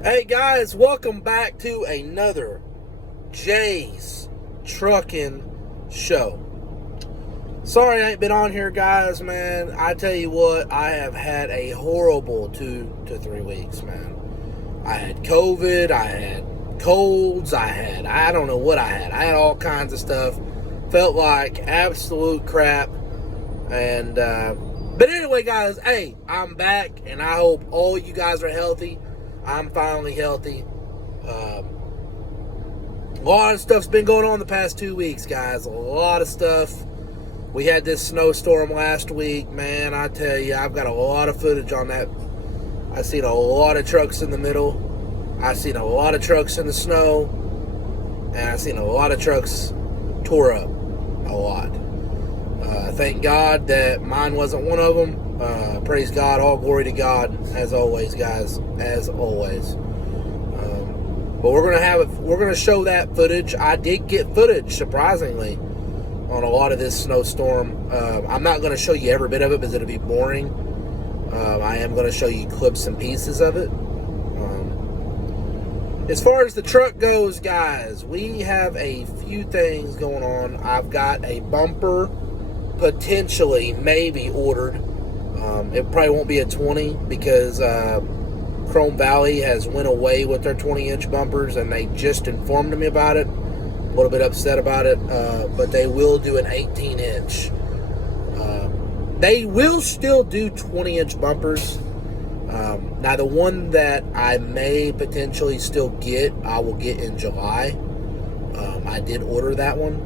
Hey guys, welcome back to another Jay's Trucking Show. Sorry I ain't been on here, guys, man. I tell you what, I have had a horrible 2 to 3 weeks, man. I had COVID, I had colds, I don't know what I had. I had all kinds of stuff. Felt like absolute crap. But anyway, guys, hey, I'm back, and I hope all you guys are healthy. I'm finally healthy. A lot of stuff's been going on the past 2 weeks, guys. A lot of stuff. We had this snowstorm last week, man. I tell you, I've got a lot of footage on that. I seen a lot of trucks in the middle. I seen a lot of trucks in the snow, and I seen a lot of trucks tore up. A lot. Thank God that mine wasn't one of them. Praise God, all glory to God, as always, guys, as always. But we're gonna show that footage. I did get footage, surprisingly, on a lot of this snowstorm. I'm not gonna show you every bit of it because it'll be boring. I am gonna show you clips and pieces of it. As far as the truck goes, guys, we have a few things going on. I've got a bumper potentially, maybe ordered. It probably won't be a 20 because Chrome Valley has went away with their 20-inch bumpers, and they just informed me about it. A little bit upset about it, but they will do an 18-inch. They will still do 20-inch bumpers. Now, the one that I may potentially still get, I will get in July. I did order that one.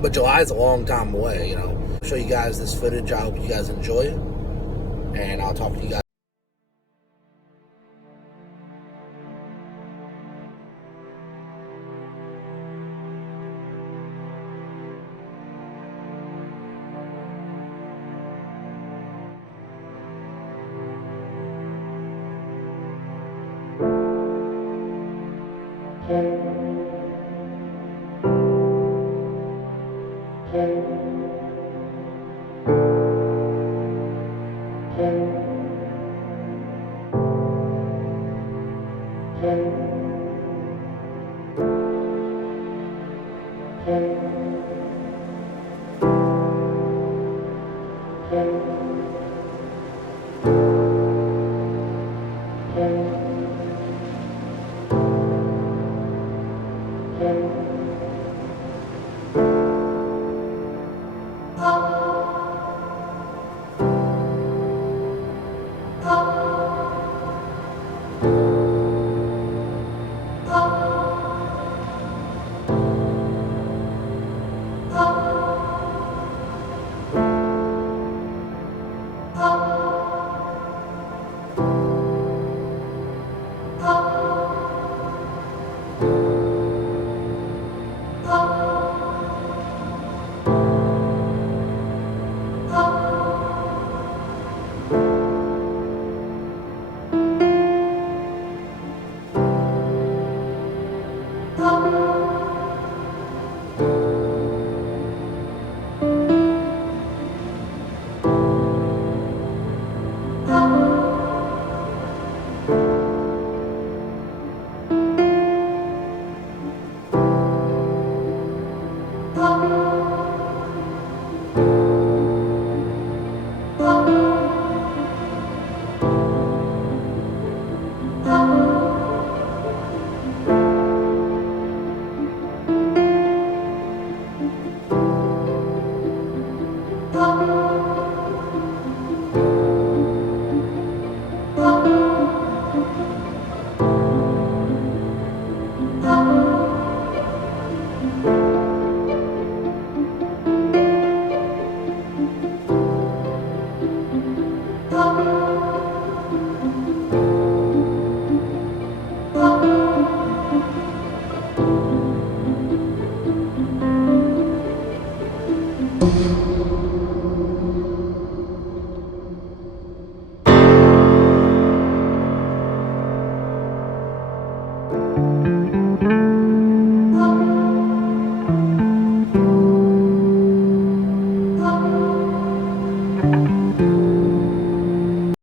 But July is a long time away, you know. I'll show you guys this footage. I hope you guys enjoy it. And I'll talk to you guys.